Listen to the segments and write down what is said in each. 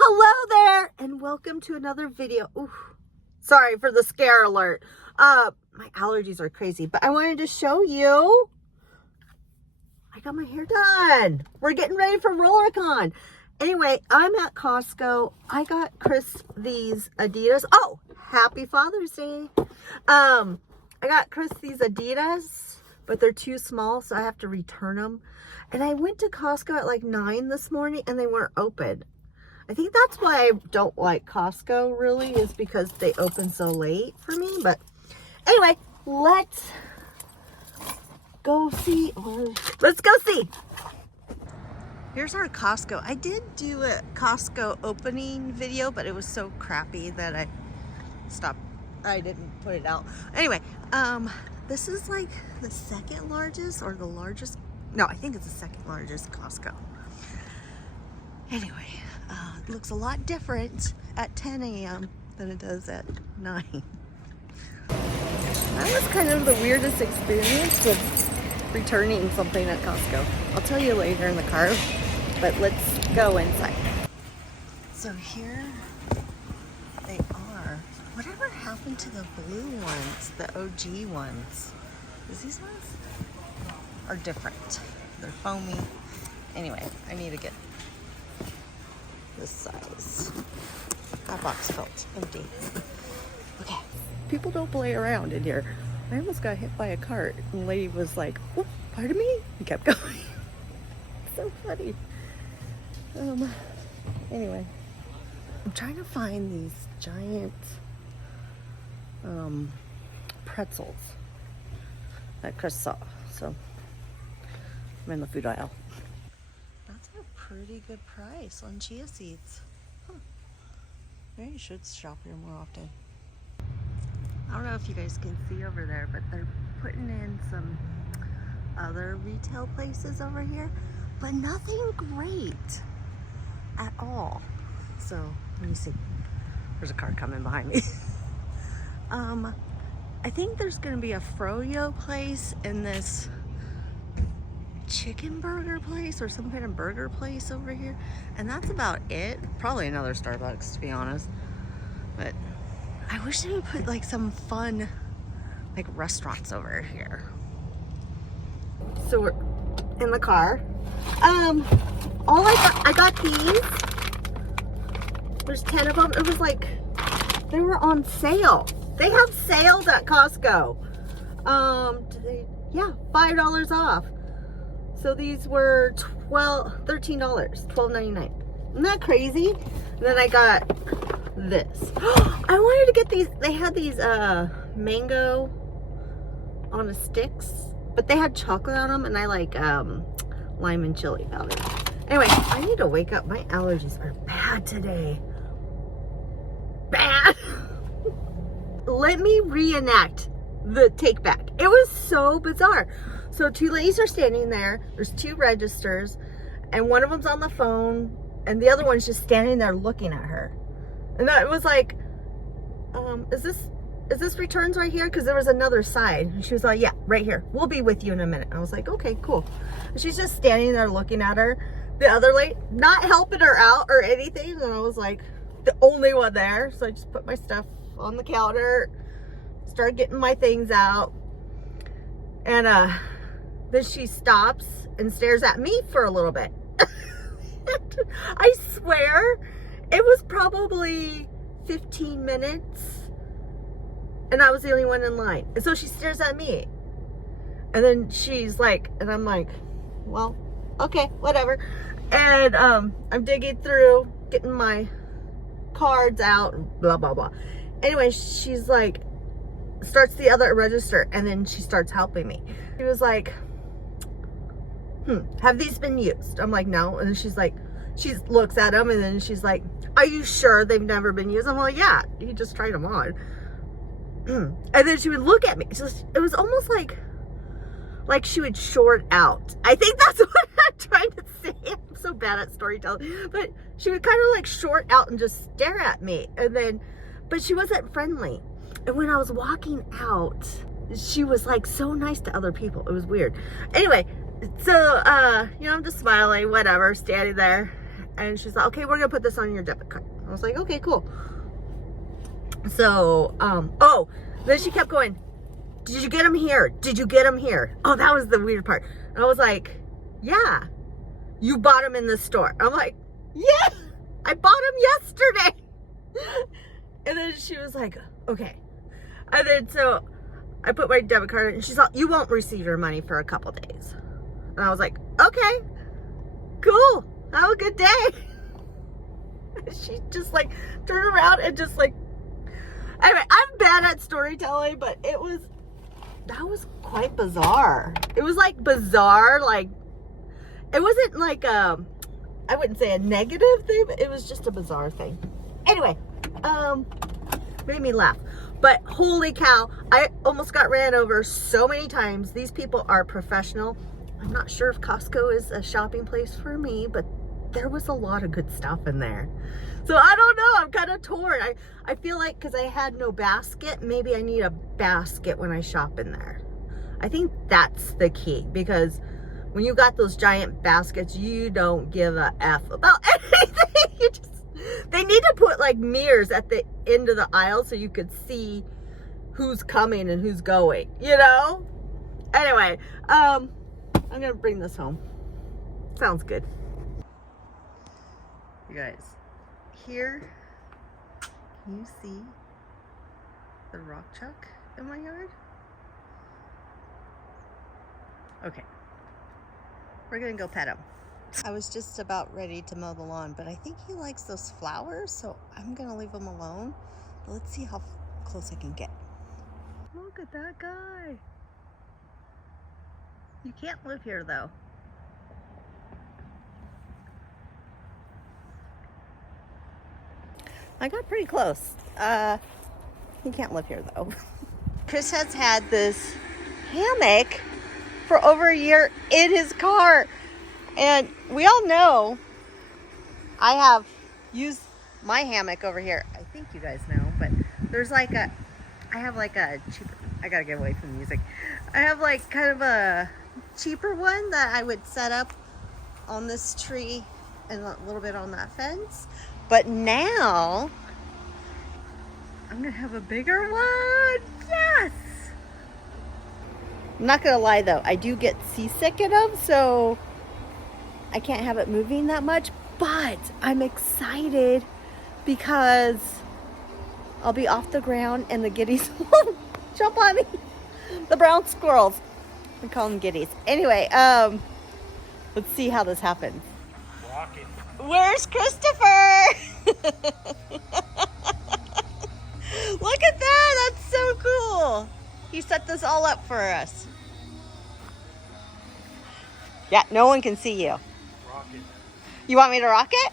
Hello there and welcome to another video. Ooh, sorry for the scare alert. My allergies are crazy, but I wanted to show you I got my hair done. We're getting ready for RollerCon. Anyway, I'm at Costco. I got Chris these Adidas. Oh, happy Father's Day. I got Chris these Adidas, but they're too small, so I have to return them. And I went to Costco at like 9 this morning and they weren't open. I think that's why I don't like Costco really, is because they open so late for me. But anyway, let's go see. Let's go see. Here's our Costco. I did do a Costco opening video, but it was so crappy that I stopped. I didn't put it out. Anyway, this is like the second largest or the largest. No, I think it's the second largest Costco. Anyway, it looks a lot different at 10 a.m. than it does at 9. That was kind of the weirdest experience of returning something at Costco. I'll tell you later in the car, but let's go inside. So here they are. Whatever happened to the blue ones, the OG ones? Is these ones are different. They're foamy. Anyway, I need to get this size. That box felt empty. Okay. People don't play around in here. I almost got hit by a cart and the lady was like, "Oh, pardon me?" and kept going. So funny. Anyway, I'm trying to find these giant pretzels that Chris saw. So I'm in the food aisle. That's a pretty good price on chia seeds. Huh. Maybe you should shop here more often. I don't know if you guys can see over there, but they're putting in some other retail places over here, but nothing great at all. So let me see. There's a car coming behind me. I think there's gonna be a froyo place in this chicken burger place or some kind of burger place over here, and that's about it. Probably another Starbucks, to be honest. But I wish they would put like some fun like restaurants over here. So we're in the car. I got these. There's 10 of them. It was like they were on sale. They have sales at Costco. Yeah, $5 off. So these were $13, $12.99. Isn't that crazy? And then I got this. I wanted to get these. They had these mango on the sticks, but they had chocolate on them, and I like lime and chili powder. Anyway, I need to wake up. My allergies are bad today. Bad. Let me reenact the take back. It was so bizarre. So two ladies are standing there. There's two registers, and one of them's on the phone, and the other one's just standing there looking at her. And it was like, is this returns right here? Because there was another side. And she was like, yeah, right here. We'll be with you in a minute. I was like, okay, cool. And she's just standing there looking at her. The other lady, not helping her out or anything. And I was like, the only one there. So I just put my stuff on the counter, started getting my things out. And then she stops and stares at me for a little bit. I swear it was probably 15 minutes and I was the only one in line. And so she stares at me. And then she's like, and I'm like, well, okay, whatever. And I'm digging through, getting my cards out, blah, blah, blah. Anyway, she's like, starts the other register, and then she starts helping me. She was like, have these been used? I'm like, no. And then she's like, she looks at them, and then she's like, are you sure they've never been used? I'm like, yeah, you just tried them on. And then she would look at me. It was almost like she would short out. I think that's what I'm trying to say. I'm so bad at storytelling. But she would kind of like short out and just stare at me. And then, but she wasn't friendly. And when I was walking out, she was like so nice to other people. It was weird. Anyway, so, I'm just smiling, whatever, standing there. And she's like, okay, we're gonna put this on your debit card. I was like, okay, cool. So, oh, then she kept going, did you get them here? Did you get them here? Oh, that was the weird part. And I was like, yeah, you bought them in the store. I'm like, yeah, I bought them yesterday. And then she was like, okay. And then so I put my debit card in, and she's like, you won't receive your money for a couple days. And I was like, okay, cool. Have a good day. She just like turned around and just like, anyway, I'm bad at storytelling, but that was quite bizarre. It was like bizarre, like, it wasn't like I wouldn't say a negative thing, but it was just a bizarre thing. Anyway, made me laugh. But holy cow, I almost got ran over so many times. These people are professional. I'm not sure if Costco is a shopping place for me, but there was a lot of good stuff in there. So I don't know, I'm kind of torn. I feel like because I had no basket, maybe I need a basket when I shop in there. I think that's the key, because when you got those giant baskets, you don't give a F about anything. They need to put like mirrors at the end of the aisle so you could see who's coming and who's going, you know? Anyway, I'm gonna bring this home. Sounds good. You guys, here, can you see the rock chuck in my yard? Okay, we're gonna go pet him. I was just about ready to mow the lawn, but I think he likes those flowers, so I'm gonna leave him alone. But let's see how close I can get. Look at that guy. You can't live here though. I got pretty close. He can't live here though. Chris has had this hammock for over a year in his car. And we all know I have used my hammock over here. I think you guys know, but there's like I have like a cheaper, I gotta get away from the music. I have like kind of a cheaper one that I would set up on this tree and a little bit on that fence. But now I'm gonna have a bigger one. Yes! I'm not gonna lie though, I do get seasick in them, so I can't have it moving that much, but I'm excited because I'll be off the ground and the giddies won't jump on me. The brown squirrels. We call them giddies. Anyway, let's see how this happens. Rocket. Where's Christopher? Look at that, that's so cool. He set this all up for us. Yeah, no one can see you. Rocket. You want me to rock it?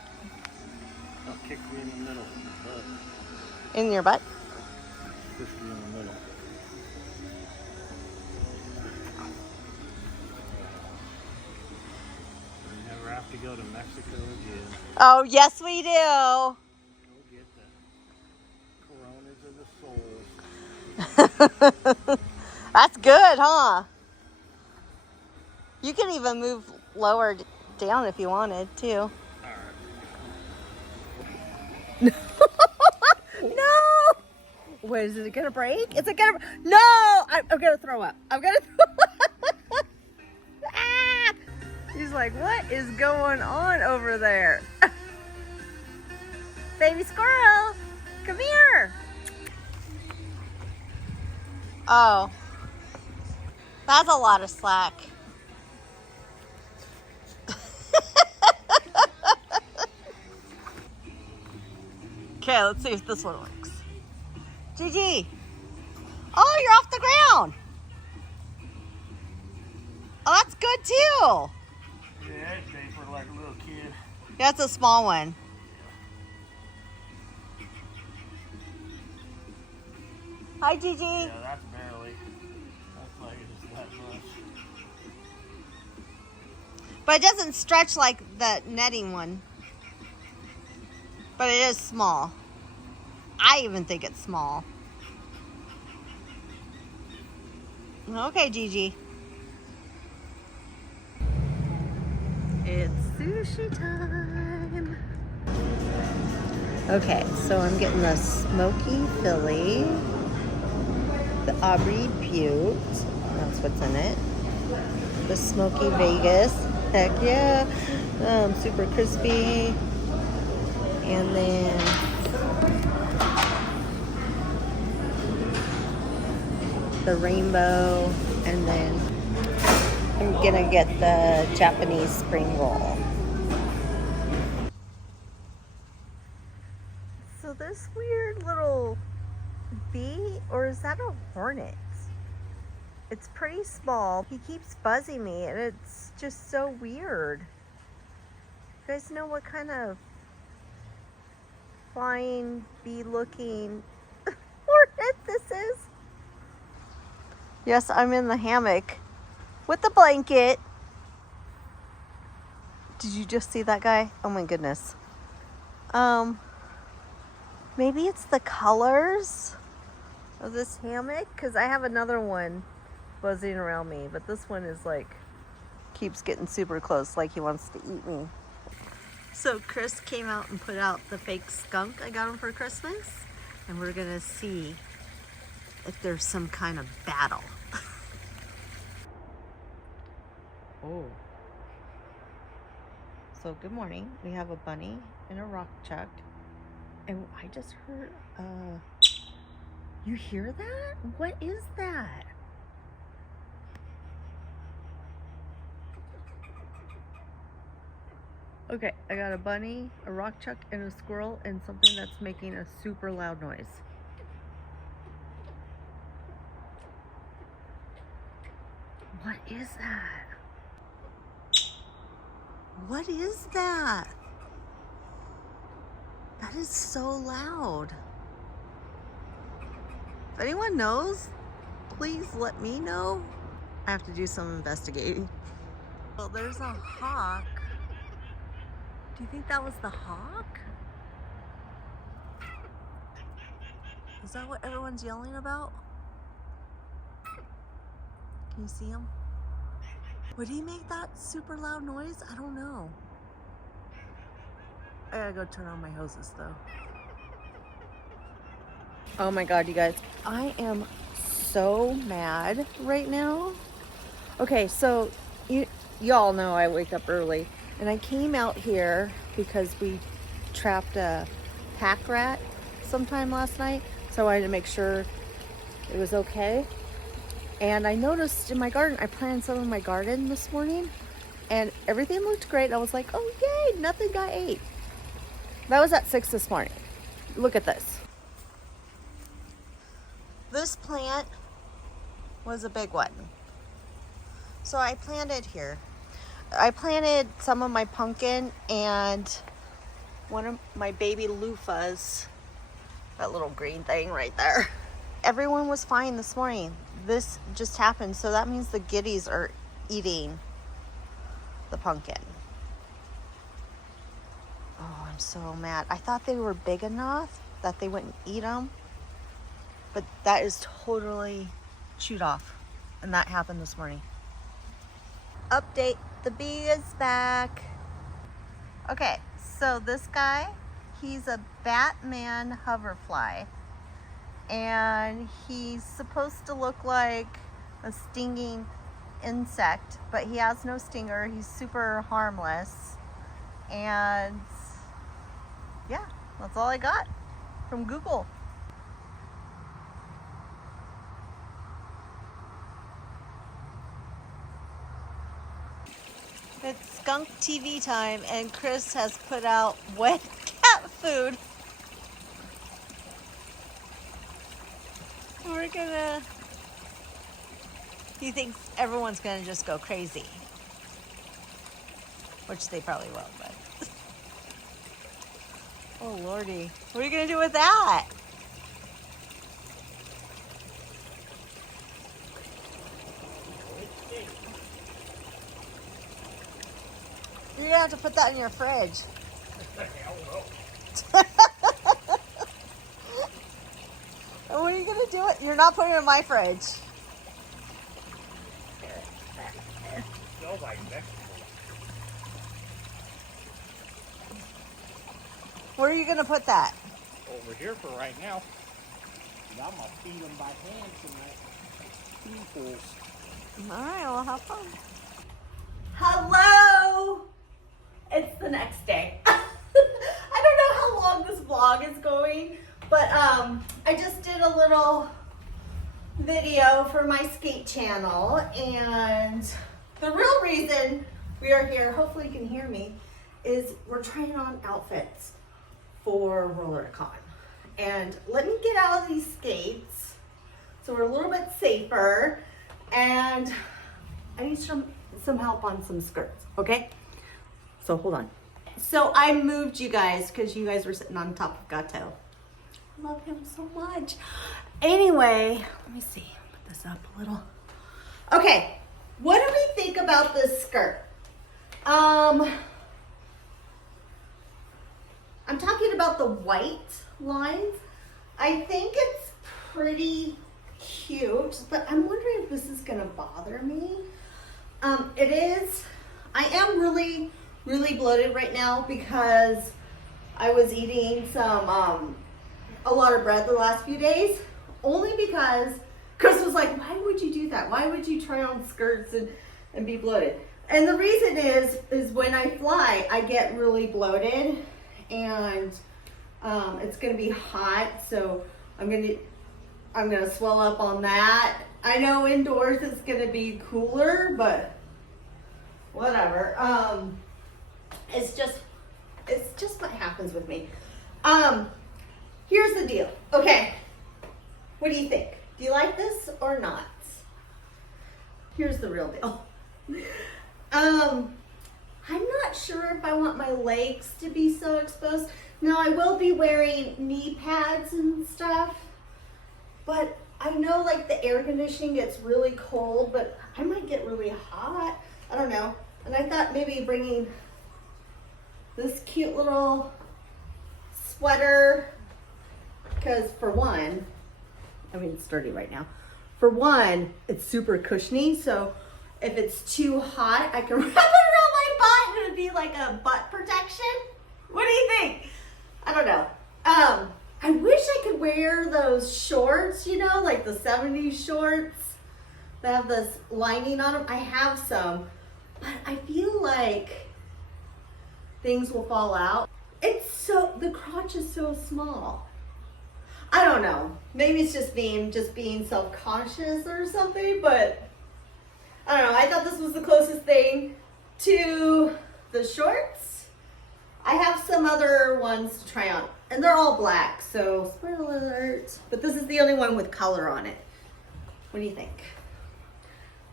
I'll kick you in the middle. In your butt? Push you in the middle. You never have to go to Mexico again. Oh, yes we do. Go get the coronas of the soul. That's good, huh? You can even move lower down if you wanted to. No! Wait, is it gonna break? Is it gonna? No! I'm gonna throw up. I'm gonna throw up. Ah! He's like, what is going on over there? Baby squirrel, come here. Oh, that's a lot of slack. Okay, let's see if this one works. Gigi. Oh, you're off the ground. Oh, that's good too. Yeah, it's safe for like a little kid. That's a small one. Hi, Gigi. Yeah, that's barely. That's like just that much. But it doesn't stretch like the netting one. But it is small. I even think it's small. Okay, Gigi. It's sushi time. Okay, so I'm getting the Smoky Philly, the Aubrey Butte, that's what's in it, the Smoky Vegas, heck yeah, super crispy, and then the rainbow, and then I'm gonna get the Japanese spring roll. So this weird little bee, or is that a hornet? It's pretty small. He keeps buzzing me and it's just so weird. You guys know what kind of flying bee looking hornet this is? Yes, I'm in the hammock with the blanket. Did you just see that guy? Oh my goodness. Maybe it's the colors of this hammock, because I have another one buzzing around me, but this one is like, keeps getting super close, like he wants to eat me. So Chris came out and put out the fake skunk I got him for Christmas, and we're gonna see if there's some kind of battle. Oh. So good morning. We have a bunny and a rock chuck. And I just heard, you hear that? What is that? Okay, I got a bunny, a rock chuck, and a squirrel, and something that's making a super loud noise. What is that? What is that? That is so loud. If anyone knows, please let me know. I have to do some investigating. Well, there's a hawk. Do you think that was the hawk? Is that what everyone's yelling about? Can you see him? Would he make that super loud noise? I don't know. I gotta go turn on my hoses though. Oh my God, you guys. I am so mad right now. Okay, so y'all know I wake up early, and I came out here because we trapped a pack rat sometime last night, so I wanted to make sure it was okay. And I noticed in my garden, I planted some in my garden this morning, and everything looked great. I was like, oh yay, nothing got ate. That was at 6 this morning. Look at this. This plant was a big one. So I planted here. I planted some of my pumpkin and one of my baby loofahs, that little green thing right there. Everyone was fine this morning. This just happened, so that means the giddies are eating the pumpkin. Oh, I'm so mad. I thought they were big enough that they wouldn't eat them, but that is totally chewed off, and that happened this morning. Update, the bee is back. Okay, so this guy, he's a Batman hoverfly, and he's supposed to look like a stinging insect, but he has no stinger. He's super harmless, and yeah, that's all I got from Google. It's skunk TV time, and Chris has put out wet cat food. We're gonna... He thinks everyone's gonna just go crazy. Which they probably will, but... Oh, Lordy. What are you gonna do with that? You're gonna have to put that in your fridge. What are you gonna do it? You're not putting it in my fridge. Where are you gonna put that? Over here for right now. And I'm gonna feed them by hand tonight. Feed pools. All right, well, have fun. Hello! It's the next day. I don't know how long this vlog is going, but I just did a little video for my skate channel, and the real reason we are here, hopefully you can hear me, is we're trying on outfits for RollerCon. And let me get out of these skates so we're a little bit safer, and I need some help on some skirts, okay? So hold on. So I moved you guys because you guys were sitting on top of Gato. I love him so much. Anyway, let me see, put this up a little. Okay, what do we think about this skirt? I'm talking about the white lines. I think it's pretty cute, but I'm wondering if this is gonna bother me. It is. I am really bloated right now because I was eating some a lot of bread the last few days, only because Chris was like, why would you do that? Why would you try on skirts and be bloated? And the reason is when I fly, I get really bloated, and it's gonna be hot, so I'm gonna swell up on that. I know indoors it's gonna be cooler, but whatever. It's just what happens with me. Here's the deal. Okay, what do you think? Do you like this or not? Here's the real deal. I'm not sure if I want my legs to be so exposed. Now I will be wearing knee pads and stuff, but I know like the air conditioning gets really cold, but I might get really hot. I don't know. And I thought maybe bringing this cute little sweater, because for one, I mean, it's sturdy right now. For one, it's super cushiony, so if it's too hot, I can wrap it around my butt and it'd be like a butt protection. What do you think? I don't know. I wish I could wear those shorts, you know, like the 70s shorts that have this lining on them. I have some, but I feel like things will fall out. The crotch is so small. I don't know. Maybe it's just being self-conscious or something, but I don't know. I thought this was the closest thing to the shorts. I have some other ones to try on, and they're all black, so spoiler alert. But this is the only one with color on it. What do you think?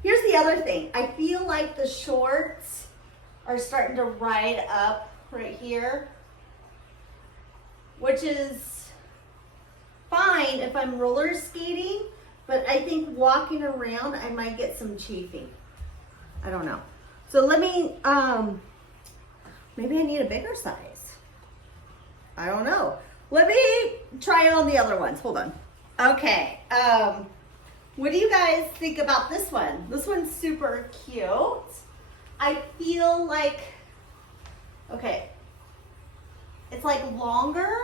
Here's the other thing. I feel like the shorts are starting to ride up right here, which is fine if I'm roller skating, but I think walking around, I might get some chafing. I don't know. So let me, maybe I need a bigger size. I don't know. Let me try on the other ones. Hold on. Okay. What do you guys think about this one? This one's super cute. I feel like, okay, it's like longer.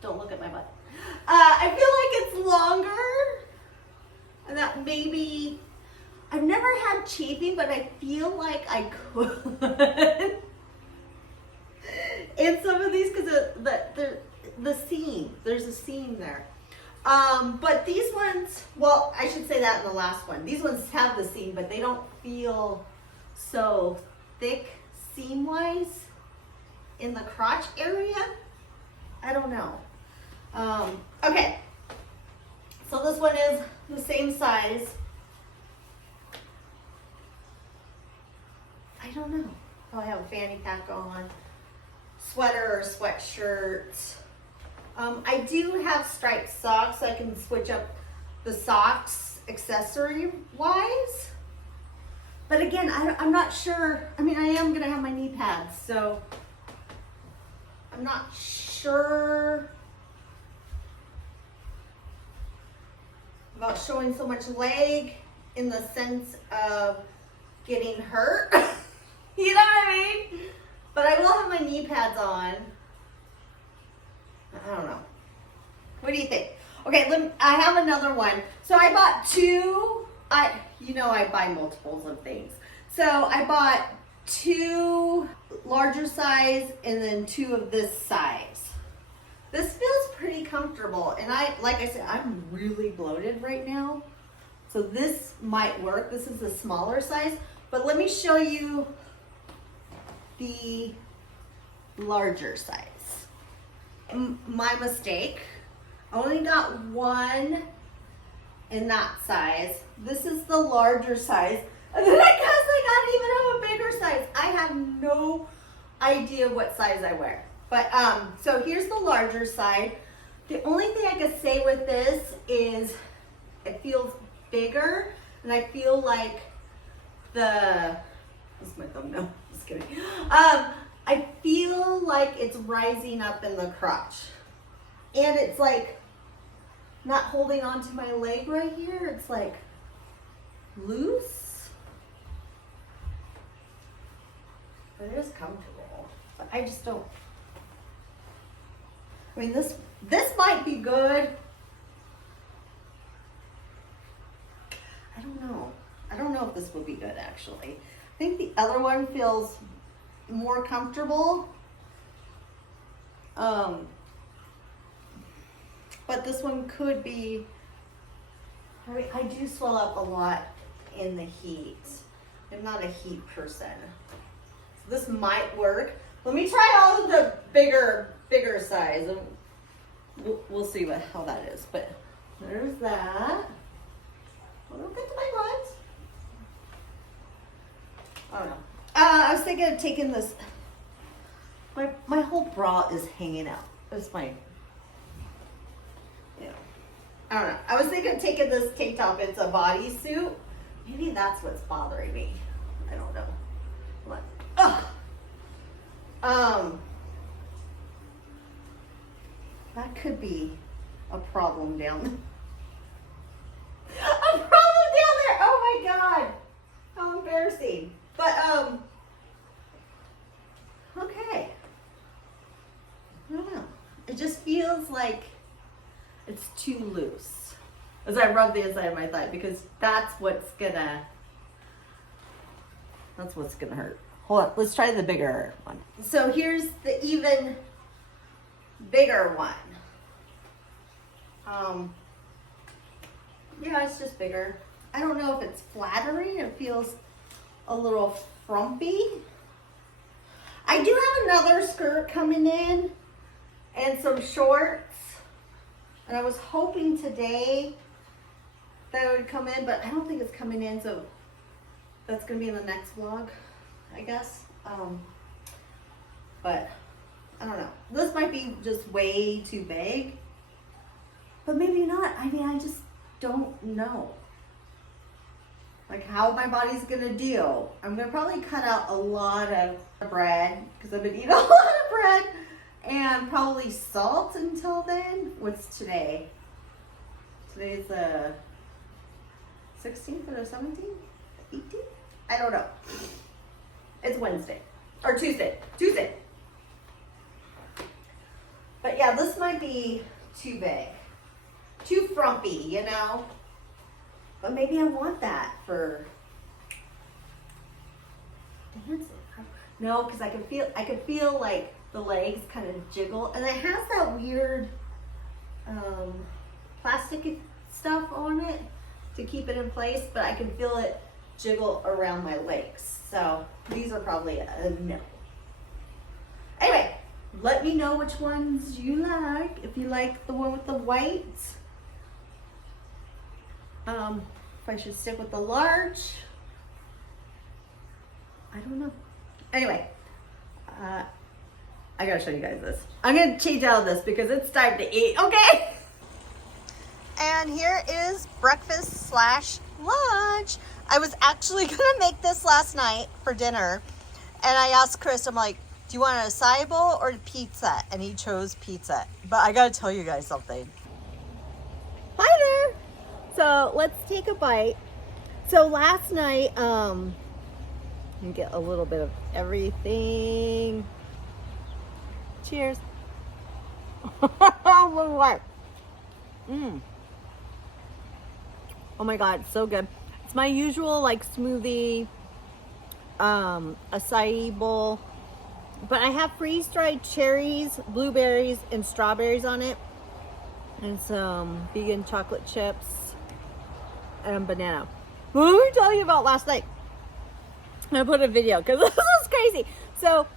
Don't look at my butt. I feel like it's longer, and that maybe, I've never had chafing, but I feel like I could in some of these, because the seam, there's a seam there. But these ones, well, I should say that in the last one. These ones have the seam, but they don't feel so thick seam-wise in the crotch area. I don't know. Okay, so this one is the same size. I don't know. Oh, I have a fanny pack on, sweater or sweatshirt. I do have striped socks, so I can switch up the socks accessory-wise. But again, I'm not sure. I mean, I am gonna have my knee pads, so I'm not sure about showing so much leg in the sense of getting hurt. You know what I mean? But I will have my knee pads on. What do you think? Okay, I have another one. So I bought two, you know I buy multiples of things. So I bought two larger size and then two of this size. This feels pretty comfortable, and like I said, I'm really bloated right now. So this might work. This is the smaller size, but let me show you the larger size. My mistake. I only got one in that size. This is the larger size. And then I guess I got even a bigger size. I have no idea what size I wear. But so here's the larger side. The only thing I could say with this is it feels bigger, and I feel like this is my thumbnail. Just kidding. I feel like it's rising up in the crotch, and it's like not holding onto my leg right here. It's like loose, but it is comfortable. But I just don't. I mean, this might be good. I don't know. I don't know if this would be good, actually. I think the other one feels more comfortable. But this one could be, I mean, I do swell up a lot in the heat. I'm not a heat person. So this might work. Let me try all of the bigger size, and we'll see how that is. But there's that. Don't get to my butt. I don't know. I was thinking of taking this. My whole bra is hanging out. It's my. Yeah. I don't know. I was thinking of taking this tank top. It's a bodysuit. Maybe that's what's bothering me. I don't know. What? Ugh. That could be a problem down there. A problem down there. Oh my God. How embarrassing. But, okay. I don't know. It just feels like it's too loose as I rub the inside of my thigh, because that's what's gonna hurt. Hold on. Let's try the bigger one. So here's the even bigger one. Yeah, it's just bigger. I don't know if it's flattering. It feels a little frumpy. I do have another skirt coming in and some shorts. And I was hoping today that it would come in, but I don't think it's coming in, so that's gonna be in the next vlog, I guess. But I don't know. This might be just way too big, but maybe not. I mean, I just don't know. Like how my body's gonna deal. I'm gonna probably cut out a lot of bread because I've been eating a lot of bread, and probably salt until then. What's today? Today's the 16th or the 17th? 18th? I don't know. It's Wednesday or Tuesday. But yeah, this might be too big, too frumpy, you know? But maybe I want that for dancing. No, because I could feel like the legs kind of jiggle, and it has that weird plastic stuff on it to keep it in place, but I can feel it jiggle around my legs. So these are probably a no. Anyway, let me know which ones you like. If you like the one with the white. If I should stick with the large. I don't know. Anyway, I gotta show you guys this. I'm gonna change out of this because it's time to eat, okay? And here is breakfast / lunch. I was actually gonna make this last night for dinner, and I asked Chris, I'm like, do you want an acai bowl or pizza? And he chose pizza. But I gotta tell you guys something. Hi there. So let's take a bite. So last night, you get a little bit of everything. Cheers. Oh my God, so good. It's my usual like smoothie, acai bowl, but I have freeze-dried cherries, blueberries, and strawberries on it, and some vegan chocolate chips and banana. What were we talking about last night? I put a video because this was crazy. So,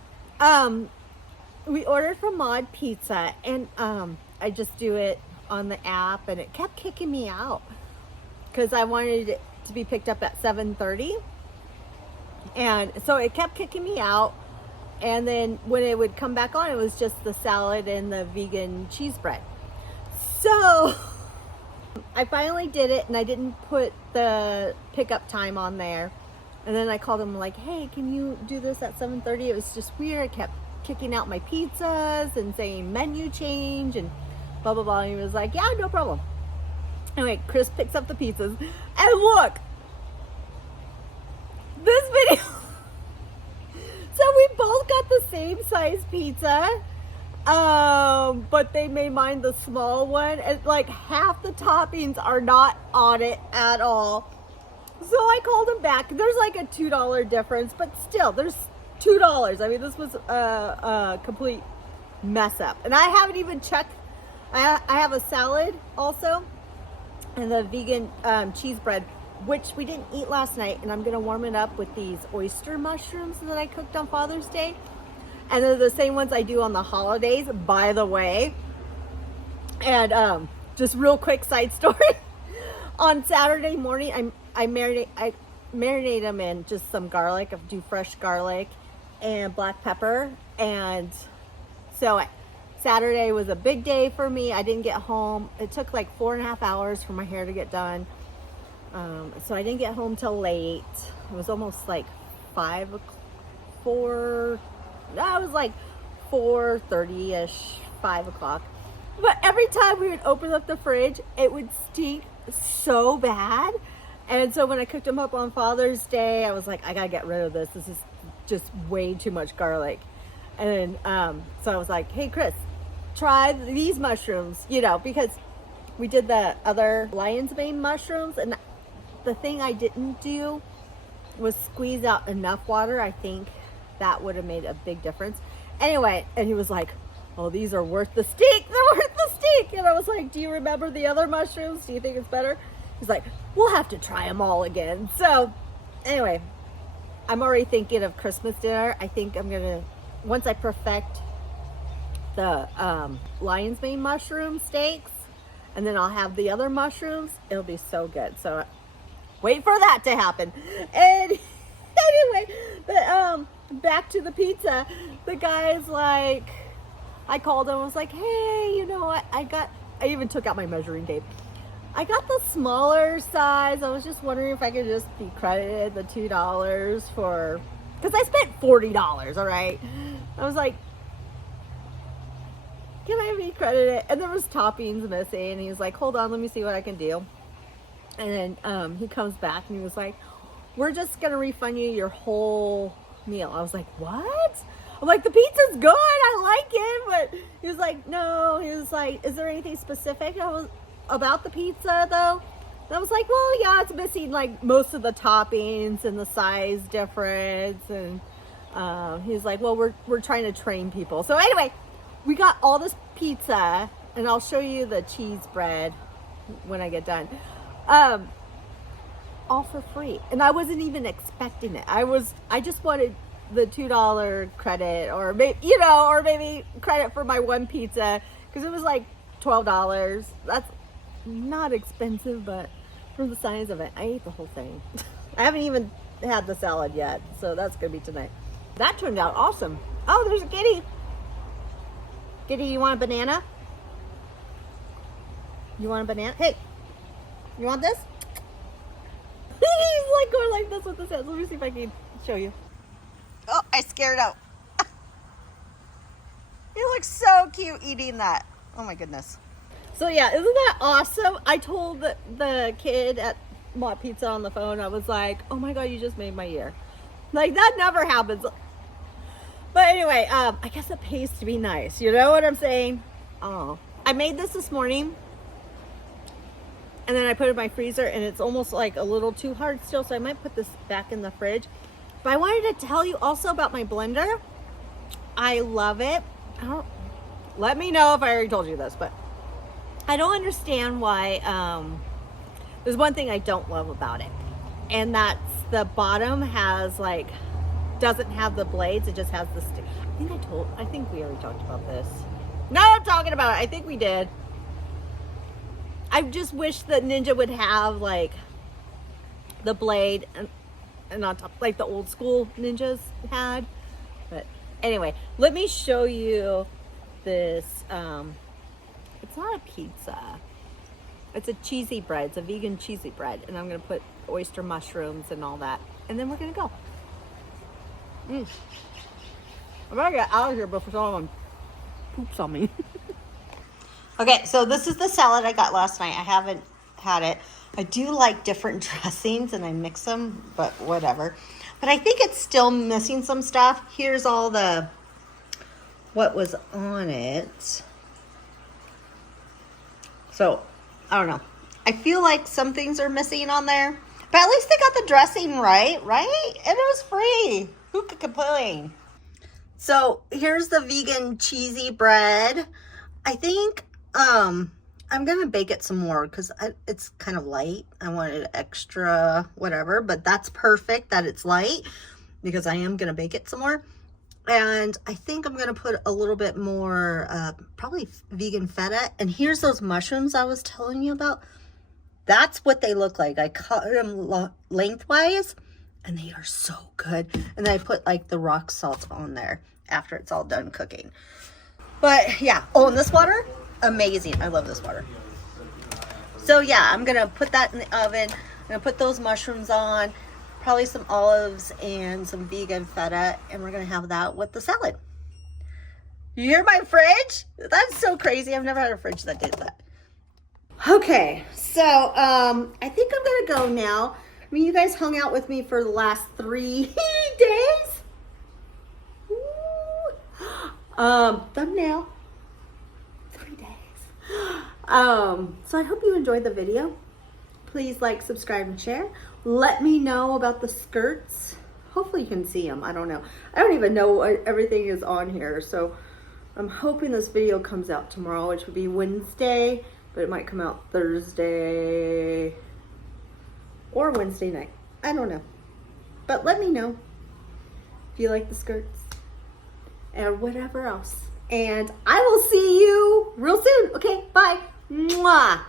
we ordered from Mod Pizza, and I just do it on the app, and it kept kicking me out because I wanted it to be picked up at 7:30, and so it kept kicking me out. And then when it would come back on, it was just the salad and the vegan cheese bread. So I finally did it, and I didn't put the pickup time on there. And then I called him like, hey, can you do this at 7:30? It was just weird. I kept kicking out my pizzas and saying menu change and blah, blah, blah. And he was like, yeah, no problem. Anyway, Chris picks up the pizzas, and look, this video. So we both got the same size pizza, but they made mine the small one, and like half the toppings are not on it at all. So I called him back. There's like a $2 difference, but still, there's $2. I mean, this was a complete mess up. And I haven't even checked. I have a salad also, and the vegan cheese bread, which we didn't eat last night. And I'm going to warm it up with these oyster mushrooms that I cooked on Father's Day. And they're the same ones I do on the holidays, by the way. And just real quick side story. On Saturday morning, I marinate them in just some garlic. I do fresh garlic and black pepper. And so Saturday was a big day for me. I didn't get home. It took like 4.5 hours for my hair to get done. So I didn't get home till late. It was almost like 4:30-ish, 5 o'clock. But every time we would open up the fridge, it would stink so bad. And so when I cooked them up on Father's Day, I was like, I gotta get rid of this. This is just way too much garlic. And so I was like, hey, Chris, try these mushrooms, because we did the other lion's mane mushrooms. And the thing I didn't do was squeeze out enough water. I think that would have made a big difference. Anyway, and he was like, oh, these are worth the stink. They're worth the stink. And I was like, do you remember the other mushrooms? Do you think it's better? He's like, we'll have to try them all again. So anyway, I'm already thinking of Christmas dinner. I think I'm going to, once I perfect the lion's mane mushroom steaks, and then I'll have the other mushrooms, it'll be so good. So wait for that to happen. And anyway, back to the pizza. The guy's like, I called him. I was like, hey, you know what? I even took out my measuring tape. I got the smaller size. I was just wondering if I could just be credited the $2 for, because I spent $40, all right? I was like, can I be credited? And there was toppings missing. And he was like, hold on, let me see what I can do. And then he comes back and he was like, we're just going to refund you your whole meal. I was like, what? I'm like, the pizza's good. I like it. But he was like, no. He was like, is there anything specific about the pizza though? And I was like, well, yeah, it's missing like most of the toppings and the size difference. And he was like, well, we're trying to train people. So anyway, we got all this pizza, and I'll show you the cheese bread when I get done. All for free. And I wasn't even expecting it. I just wanted the $2 credit, or maybe credit for my one pizza, because it was like $12. That's not expensive, but for the size of it, I ate the whole thing. I haven't even had the salad yet, so that's gonna be tonight. That turned out awesome. Oh, there's a kitty. Kitty, you want a banana? You want a banana? Hey, you want this? He's like going like this with his hands. Let me see if I can show you. Oh, I scared out. He looks so cute eating that. Oh my goodness. So yeah, isn't that awesome? I told the kid at Mott Pizza on the phone, I was like, oh my God, you just made my year. Like, that never happens. But anyway, I guess it pays to be nice. You know what I'm saying? Oh, I made this morning. and then I put it in my freezer, and it's almost like a little too hard still, so I might put this back in the fridge. But I wanted to tell you also about my blender. I love it. Let me know if I already told you this, but I don't understand why. There's one thing I don't love about it, and that's the bottom has like, doesn't have the blades. It just has the stick. I think we already talked about this. No, I'm talking about it. I think we did. I just wish that Ninja would have like the blade and on top, like the old school Ninjas had. But anyway, let me show you this. It's not a pizza. It's a cheesy bread. It's a vegan cheesy bread. And I'm going to put oyster mushrooms and all that. And then we're going to go. I better get out of here before someone poops on me. Okay, so this is the salad I got last night. I haven't had it. I do like different dressings and I mix them, but whatever. But I think it's still missing some stuff. Here's all the, what was on it. So, I don't know. I feel like some things are missing on there. But at least they got the dressing right? And it was free. Who could complain? So, here's the vegan cheesy bread. I think I'm going to bake it some more because it's kind of light. I wanted extra whatever, but that's perfect that it's light because I am going to bake it some more. And I think I'm going to put a little bit more, probably vegan feta. And here's those mushrooms I was telling you about. That's what they look like. I cut them lengthwise and they are so good. And then I put like the rock salt on there after it's all done cooking. But yeah. Oh, and this water, amazing. I love this water. So yeah, I'm going to put that in the oven. I'm going to put those mushrooms on. Probably some olives and some vegan feta, and we're gonna have that with the salad. You hear my fridge? That's so crazy. I've never had a fridge that did that. Okay, so I think I'm gonna go now. I mean, you guys hung out with me for the last 3 days. Thumbnail. 3 days. So I hope you enjoyed the video. Please like, subscribe, and share. Let me know about the skirts. Hopefully you can see them. I don't know. I don't even know what everything is on here. So I'm hoping this video comes out tomorrow, which would be Wednesday, but it might come out Thursday or Wednesday night. I don't know. But let me know if you like the skirts and whatever else. And I will see you real soon. Okay, bye. Mwah.